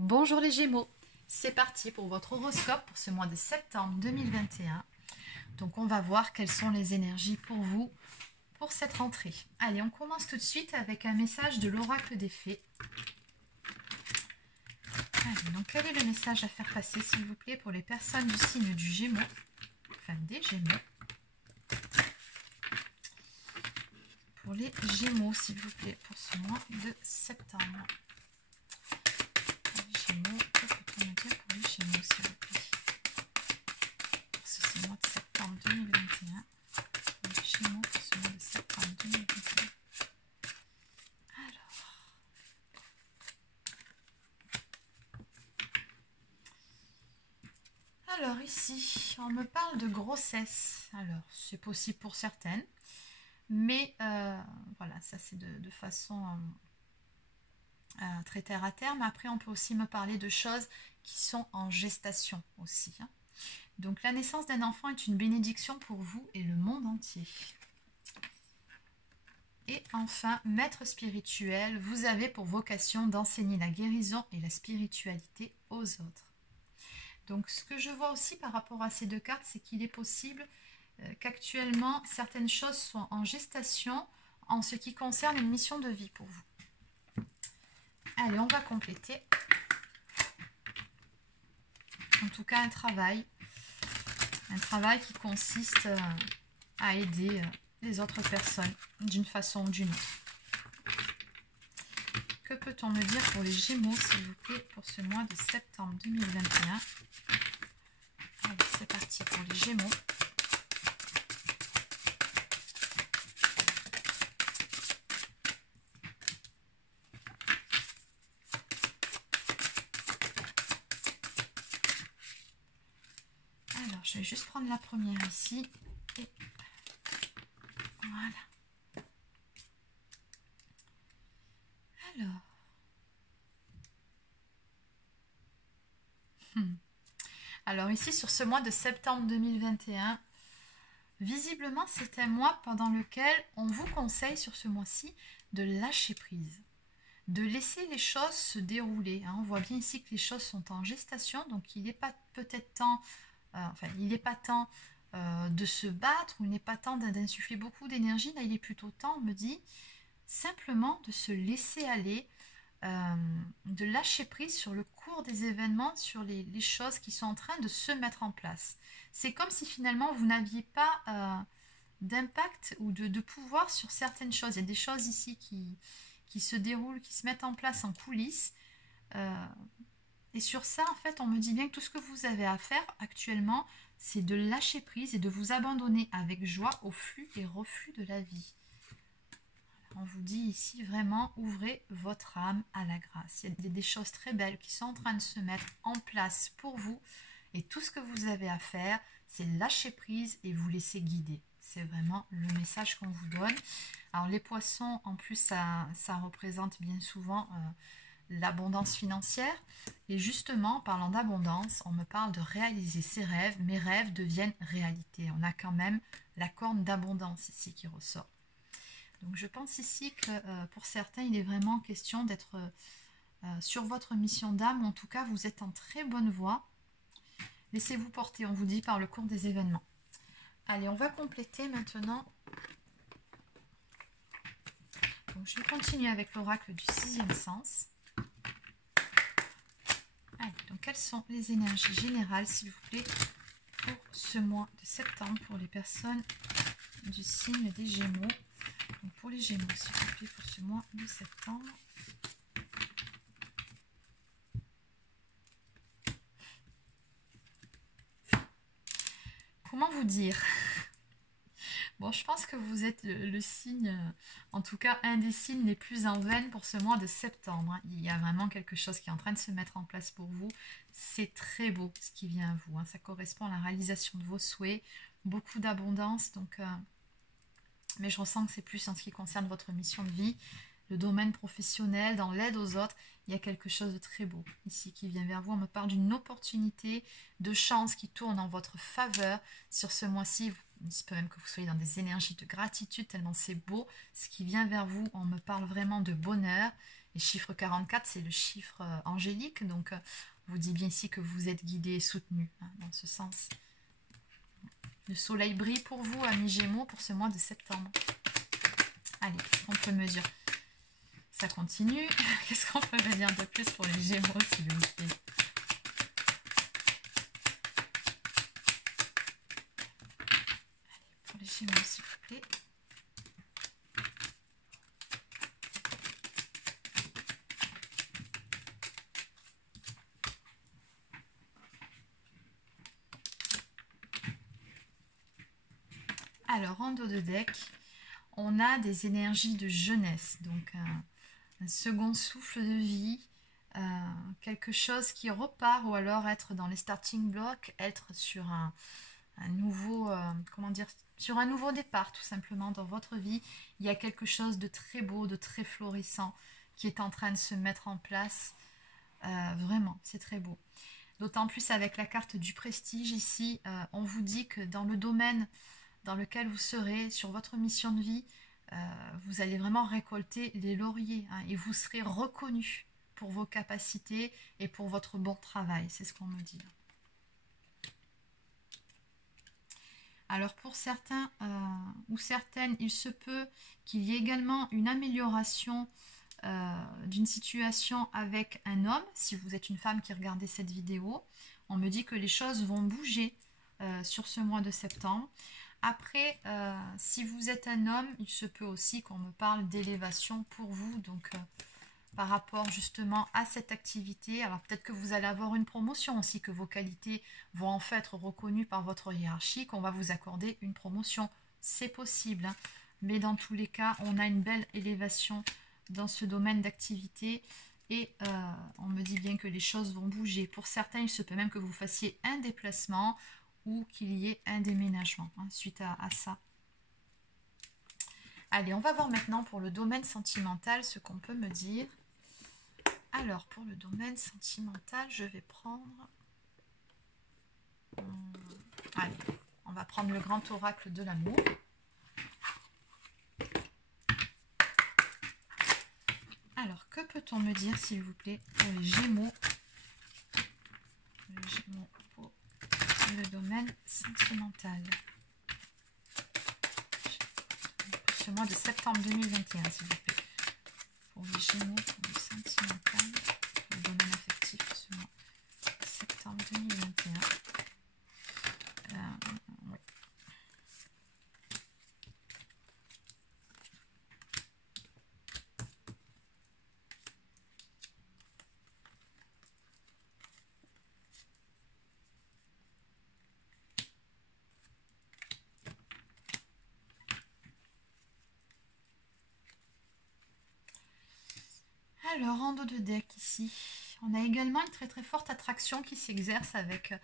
Bonjour les Gémeaux, c'est parti pour votre horoscope pour ce mois de septembre 2021. Donc on va voir quelles sont les énergies pour vous pour cette rentrée. Allez, on commence tout de suite avec un message de l'oracle des fées. Allez, donc quel est le message à faire passer s'il vous plaît pour les personnes du signe du Gémeaux, enfin des Gémeaux. Pour les Gémeaux s'il vous plaît pour ce mois de septembre. Gémeaux, que peut-on me dire pour les Gémeaux s'il vous plaît pour ce mois de septembre 2021. Les Gémeaux pour ce mois de septembre 2021. Alors ici, on me parle de grossesse. Alors c'est possible pour certaines, mais voilà, ça c'est de façon très terre à terre. Mais après on peut aussi me parler de choses qui sont en gestation aussi, hein. Donc la naissance d'un enfant est une bénédiction pour vous et le monde entier. Et enfin, maître spirituel, vous avez pour vocation d'enseigner la guérison et la spiritualité aux autres. Donc ce que je vois aussi par rapport à ces deux cartes, c'est qu'il est possible qu'actuellement certaines choses soient en gestation en ce qui concerne une mission de vie pour vous. Allez, on va compléter. En tout cas, un travail qui consiste à aider les autres personnes d'une façon ou d'une autre. Que peut-on me dire pour les Gémeaux, s'il vous plaît, pour ce mois de septembre 2021? Allez, c'est parti pour les Gémeaux. Alors, je vais juste prendre la première ici. Et voilà. Alors ici, sur ce mois de septembre 2021, visiblement, c'est un mois pendant lequel on vous conseille sur ce mois-ci de lâcher prise, de laisser les choses se dérouler, hein. On voit bien ici que les choses sont en gestation, donc il n'est pas peut-être temps, il n'est pas temps de se battre, ou il n'est pas temps d'insuffler beaucoup d'énergie. Là, il est plutôt temps, on me dit, simplement de se laisser aller, de lâcher prise sur le cours des événements, sur les choses qui sont en train de se mettre en place. C'est comme si finalement vous n'aviez pas d'impact ou de pouvoir sur certaines choses. Il y a des choses ici qui se déroulent, qui se mettent en place en coulisses. Et sur ça, en fait, on me dit bien que tout ce que vous avez à faire actuellement, c'est de lâcher prise et de vous abandonner avec joie au flux et reflux de la vie. On vous dit ici vraiment, ouvrez votre âme à la grâce. Il y a des choses très belles qui sont en train de se mettre en place pour vous. Et tout ce que vous avez à faire, c'est lâcher prise et vous laisser guider. C'est vraiment le message qu'on vous donne. Alors les poissons, en plus, ça représente bien souvent l'abondance financière. Et justement, en parlant d'abondance, on me parle de réaliser ses rêves. Mes rêves deviennent réalité. On a quand même la corne d'abondance ici qui ressort. Donc je pense ici que pour certains, il est vraiment question d'être sur votre mission d'âme. En tout cas, vous êtes en très bonne voie. Laissez-vous porter, on vous dit, par le cours des événements. Allez, on va compléter maintenant. Donc, je vais continuer avec l'oracle du sixième sens. Allez, donc quelles sont les énergies générales, s'il vous plaît, pour ce mois de septembre, pour les personnes du signe des Gémeaux. Donc pour les Gémeaux, s'il vous plaît, pour ce mois de septembre. Comment vous dire? Bon, je pense que vous êtes le signe, en tout cas un des signes les plus en veine pour ce mois de septembre, hein. Il y a vraiment quelque chose qui est en train de se mettre en place pour vous. C'est très beau ce qui vient à vous, hein. Ça correspond à la réalisation de vos souhaits, beaucoup d'abondance, donc... mais je ressens que c'est plus en ce qui concerne votre mission de vie, le domaine professionnel, dans l'aide aux autres. Il y a quelque chose de très beau ici qui vient vers vous. On me parle d'une opportunité, de chance qui tourne en votre faveur sur ce mois-ci. Il se peut même que vous soyez dans des énergies de gratitude, tellement c'est beau. Ce qui vient vers vous, on me parle vraiment de bonheur. Les chiffres 44, c'est le chiffre angélique, donc on vous dit bien ici que vous êtes guidé et soutenu, hein, dans ce sens. Le soleil brille pour vous, amis Gémeaux, pour ce mois de septembre. Allez, on peut me dire. Ça continue. Qu'est-ce qu'on peut me dire de plus pour les Gémeaux, s'il vous plaît? Allez, pour les Gémeaux, s'il vous plaît. Alors, en dos de deck, on a des énergies de jeunesse, donc un second souffle de vie, quelque chose qui repart, ou alors être dans les starting blocks, être sur un nouveau, comment dire, sur un nouveau départ tout simplement dans votre vie. Il y a quelque chose de très beau, de très florissant qui est en train de se mettre en place. Vraiment, c'est très beau. D'autant plus avec la carte du prestige ici, on vous dit que dans le domaine dans lequel vous serez, sur votre mission de vie, vous allez vraiment récolter les lauriers, hein, et vous serez reconnu pour vos capacités et pour votre bon travail, c'est ce qu'on me dit. Alors pour certains ou certaines, il se peut qu'il y ait également une amélioration d'une situation avec un homme. Si vous êtes une femme qui regardez cette vidéo, on me dit que les choses vont bouger sur ce mois de septembre. Après, si vous êtes un homme, il se peut aussi qu'on me parle d'élévation pour vous, donc par rapport justement à cette activité. Alors peut-être que vous allez avoir une promotion aussi, que vos qualités vont en fait être reconnues par votre hiérarchie, qu'on va vous accorder une promotion. C'est possible, hein. Mais dans tous les cas, on a une belle élévation dans ce domaine d'activité. Et on me dit bien que les choses vont bouger. Pour certains, il se peut même que vous fassiez un déplacement ou qu'il y ait un déménagement, hein, suite à ça. Allez, on va voir maintenant pour le domaine sentimental ce qu'on peut me dire. Alors, pour le domaine sentimental, je vais prendre... Allez, on va prendre le grand oracle de l'amour. Alors, que peut-on me dire, s'il vous plaît, pour les Gémeaux? Les Gémeaux pour le domaine sentimental. Pour ce mois de septembre 2021, s'il vous plaît. Pour les Gémeaux, pour le sentimental, le domaine affectif, ce mois de septembre 2021. Ouais. Alors, en dos de deck ici, on a également une très très forte attraction qui s'exerce avec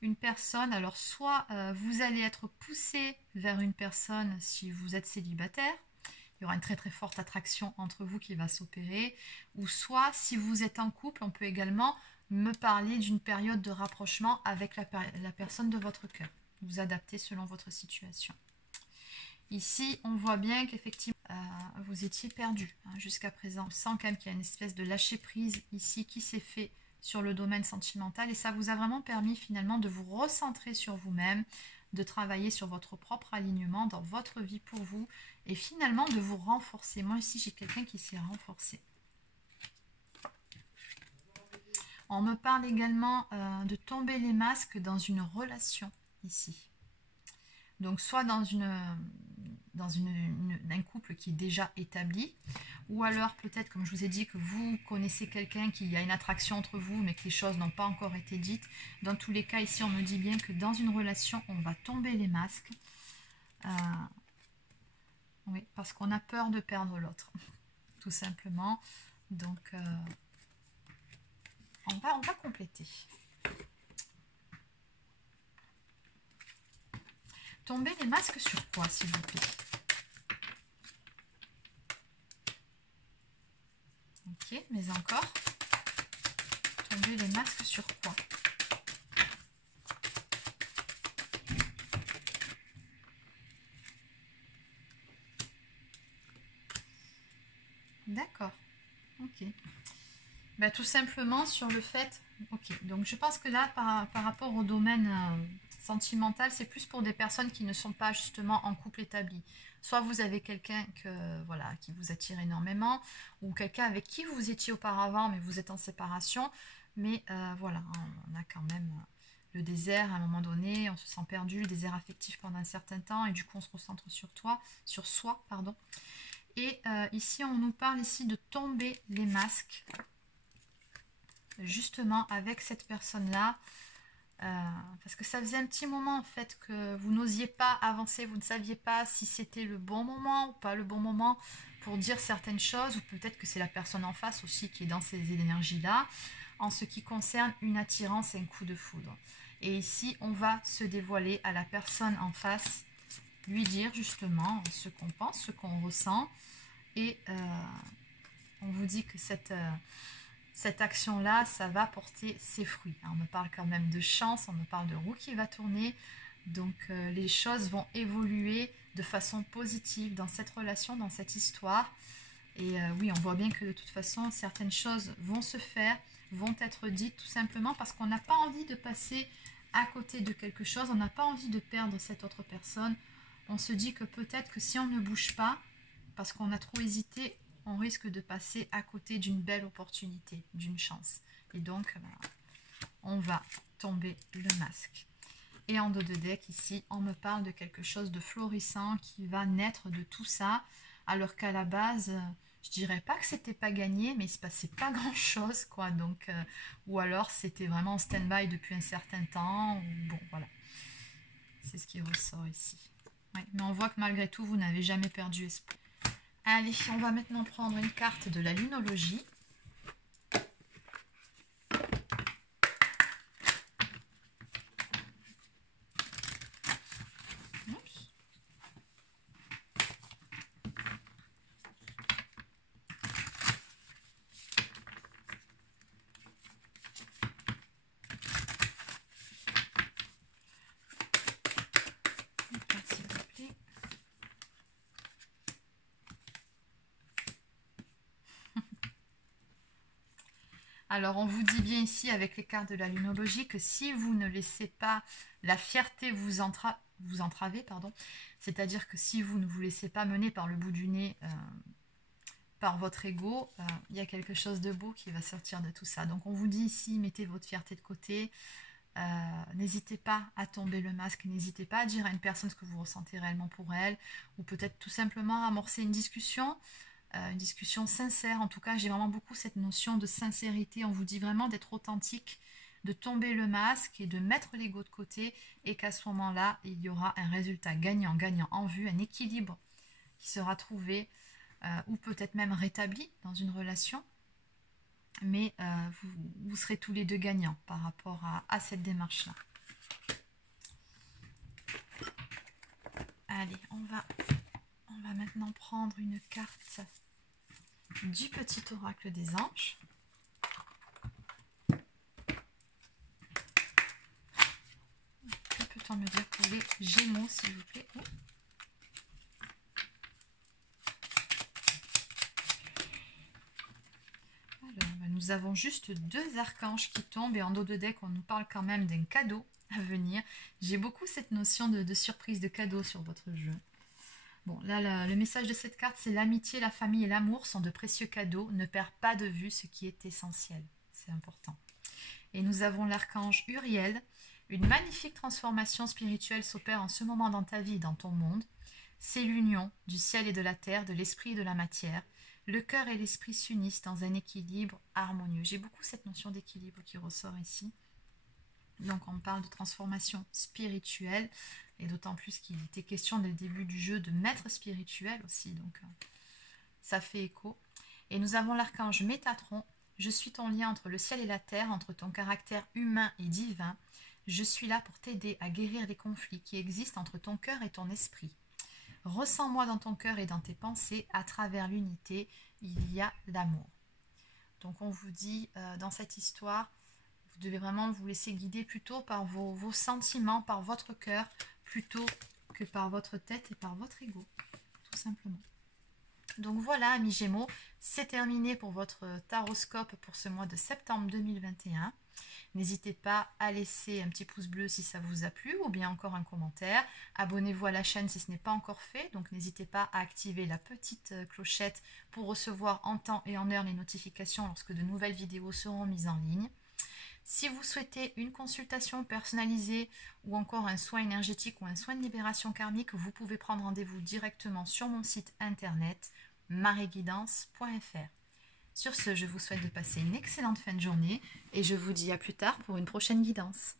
une personne. Alors, soit vous allez être poussé vers une personne si vous êtes célibataire, il y aura une très très forte attraction entre vous qui va s'opérer, ou soit si vous êtes en couple, on peut également me parler d'une période de rapprochement avec la personne de votre cœur. Vous adaptez selon votre situation. Ici, on voit bien qu'effectivement, vous étiez perdu, hein, jusqu'à présent. On sent quand même qu'il y a une espèce de lâcher-prise ici qui s'est fait sur le domaine sentimental. Et ça vous a vraiment permis finalement de vous recentrer sur vous-même, de travailler sur votre propre alignement dans votre vie pour vous. Et finalement de vous renforcer. Moi ici, j'ai quelqu'un qui s'est renforcé. On me parle également de tomber les masques dans une relation ici. Donc soit dans un couple qui est déjà établi, ou alors peut-être, comme je vous ai dit, que vous connaissez quelqu'un, qu'il y a une attraction entre vous, mais que les choses n'ont pas encore été dites. Dans tous les cas, ici, on me dit bien que dans une relation, on va tomber les masques. Oui, parce qu'on a peur de perdre l'autre, tout simplement. Donc, on va compléter. Tomber les masques sur quoi, s'il vous plaît? Ok, mais encore. Tomber les masques sur quoi? D'accord. Ok. Ben, tout simplement sur le fait... Ok, donc je pense que là, par rapport au domaine sentimental, c'est plus pour des personnes qui ne sont pas justement en couple établi. Soit vous avez quelqu'un voilà, qui vous attire énormément, ou quelqu'un avec qui vous étiez auparavant, mais vous êtes en séparation. Mais voilà, on a quand même le désert à un moment donné, on se sent perdu, le désert affectif pendant un certain temps, et du coup on se recentre sur soi, pardon. Et ici, on nous parle ici de tomber les masques. Justement avec cette personne-là, parce que ça faisait un petit moment en fait que vous n'osiez pas avancer, vous ne saviez pas si c'était le bon moment ou pas le bon moment pour dire certaines choses, ou peut-être que c'est la personne en face aussi qui est dans ces énergies-là, en ce qui concerne une attirance et un coup de foudre. Et ici, on va se dévoiler à la personne en face, lui dire justement ce qu'on pense, ce qu'on ressent, et on vous dit que cette action-là, ça va porter ses fruits. On me parle quand même de chance, on me parle de roue qui va tourner. Donc les choses vont évoluer de façon positive dans cette relation, dans cette histoire. Et oui, on voit bien que de toute façon, certaines choses vont se faire, vont être dites tout simplement parce qu'on n'a pas envie de passer à côté de quelque chose. On n'a pas envie de perdre cette autre personne. On se dit que peut-être que si on ne bouge pas, parce qu'on a trop hésité, on risque de passer à côté d'une belle opportunité, d'une chance. Et donc, on va tomber le masque. Et en dos de deck, ici, on me parle de quelque chose de florissant qui va naître de tout ça, alors qu'à la base, je dirais pas que c'était pas gagné, mais il se passait pas grand-chose, quoi. Donc, ou alors, c'était vraiment en stand-by depuis un certain temps. Ou, bon, voilà. C'est ce qui ressort ici. Ouais, mais on voit que malgré tout, vous n'avez jamais perdu espoir. Allez, on va maintenant prendre une carte de la lunologie. Oups. Une carte, s'il vous plaît. Alors, on vous dit bien ici, avec les cartes de la lunologie, que si vous ne laissez pas la fierté vous entraver, pardon, c'est-à-dire que si vous ne vous laissez pas mener par le bout du nez, par votre ego, il y a quelque chose de beau qui va sortir de tout ça. Donc, on vous dit ici, mettez votre fierté de côté, n'hésitez pas à tomber le masque, n'hésitez pas à dire à une personne ce que vous ressentez réellement pour elle, ou peut-être tout simplement amorcer une discussion sincère. En tout cas, j'ai vraiment beaucoup cette notion de sincérité. On vous dit vraiment d'être authentique, de tomber le masque et de mettre l'ego de côté, et qu'à ce moment-là, il y aura un résultat gagnant-gagnant en vue, un équilibre qui sera trouvé, ou peut-être même rétabli dans une relation. Mais vous serez tous les deux gagnants par rapport à cette démarche-là. Allez, on va maintenant prendre une carte du petit oracle des anges. Que peut-on me dire pour les Gémeaux, s'il vous plaît? Alors, nous avons juste deux archanges qui tombent, et en dos de deck, on nous parle quand même d'un cadeau à venir. J'ai beaucoup cette notion de surprise, de cadeau sur votre jeu. Bon, là, le message de cette carte, c'est l'amitié, la famille et l'amour sont de précieux cadeaux. Ne perds pas de vue ce qui est essentiel. C'est important. Et nous avons l'archange Uriel. Une magnifique transformation spirituelle s'opère en ce moment dans ta vie et dans ton monde. C'est l'union du ciel et de la terre, de l'esprit et de la matière. Le cœur et l'esprit s'unissent dans un équilibre harmonieux. J'ai beaucoup cette notion d'équilibre qui ressort ici. Donc on parle de transformation spirituelle, et d'autant plus qu'il était question dès le début du jeu de maître spirituel aussi, donc ça fait écho. Et nous avons l'archange Métatron. Je suis ton lien entre le ciel et la terre, entre ton caractère humain et divin. Je suis là pour t'aider à guérir les conflits qui existent entre ton cœur et ton esprit. Ressens-moi dans ton cœur et dans tes pensées, à travers l'unité, il y a l'amour. Donc on vous dit dans cette histoire, vous devez vraiment vous laisser guider plutôt par vos sentiments, par votre cœur, plutôt que par votre tête et par votre ego, tout simplement. Donc voilà, amis Gémeaux, c'est terminé pour votre taroscope pour ce mois de septembre 2021. N'hésitez pas à laisser un petit pouce bleu si ça vous a plu ou bien encore un commentaire. Abonnez-vous à la chaîne si ce n'est pas encore fait. Donc n'hésitez pas à activer la petite clochette pour recevoir en temps et en heure les notifications lorsque de nouvelles vidéos seront mises en ligne. Si vous souhaitez une consultation personnalisée ou encore un soin énergétique ou un soin de libération karmique, vous pouvez prendre rendez-vous directement sur mon site internet mareguidance.fr. Sur ce, je vous souhaite de passer une excellente fin de journée et je vous dis à plus tard pour une prochaine guidance.